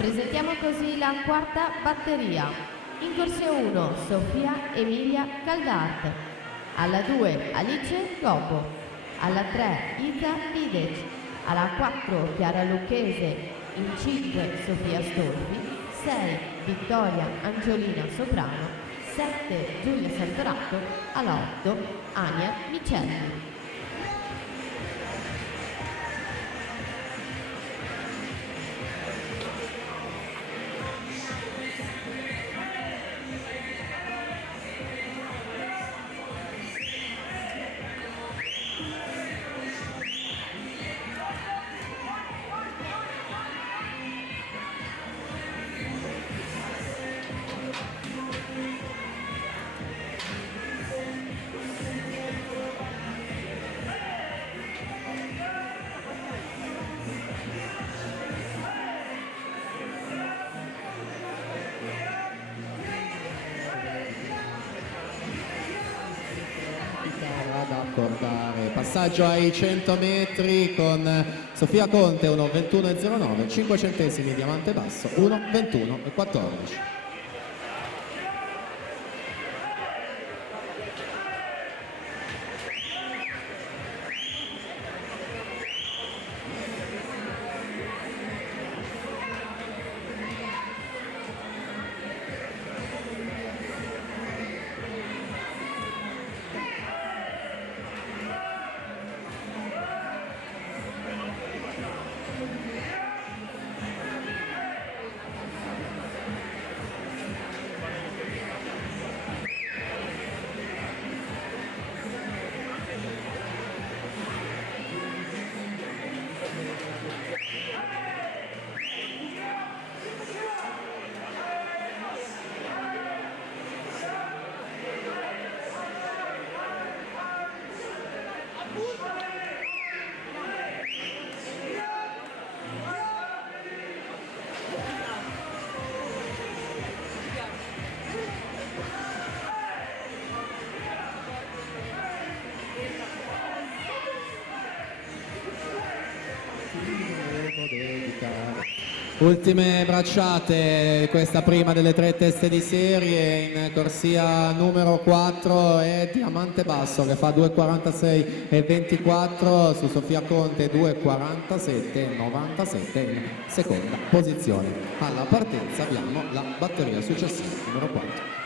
Presentiamo così la quarta batteria. In corsia 1 Sofia Emilia Caldart, alla 2 Alice Gobbo, alla 3 Isa Idec, alla 4 Chiara Lucchese, in 5 Sofia Stolfi, 6 Vittoria Angiolina Soprano, 7 Giulia Santorato, alla 8 Ania Micelli. Da accordare. Passaggio ai 100 metri con Sofia Conte 1:21,09, 5 centesimi diamante basso 1:21,14. Ultime bracciate, questa prima delle 3 teste di serie. In corsia numero 4 è diamante basso che fa 2:46,24 su Sofia Conte 2:47,97 in seconda posizione. Alla partenza abbiamo la batteria successiva numero 4.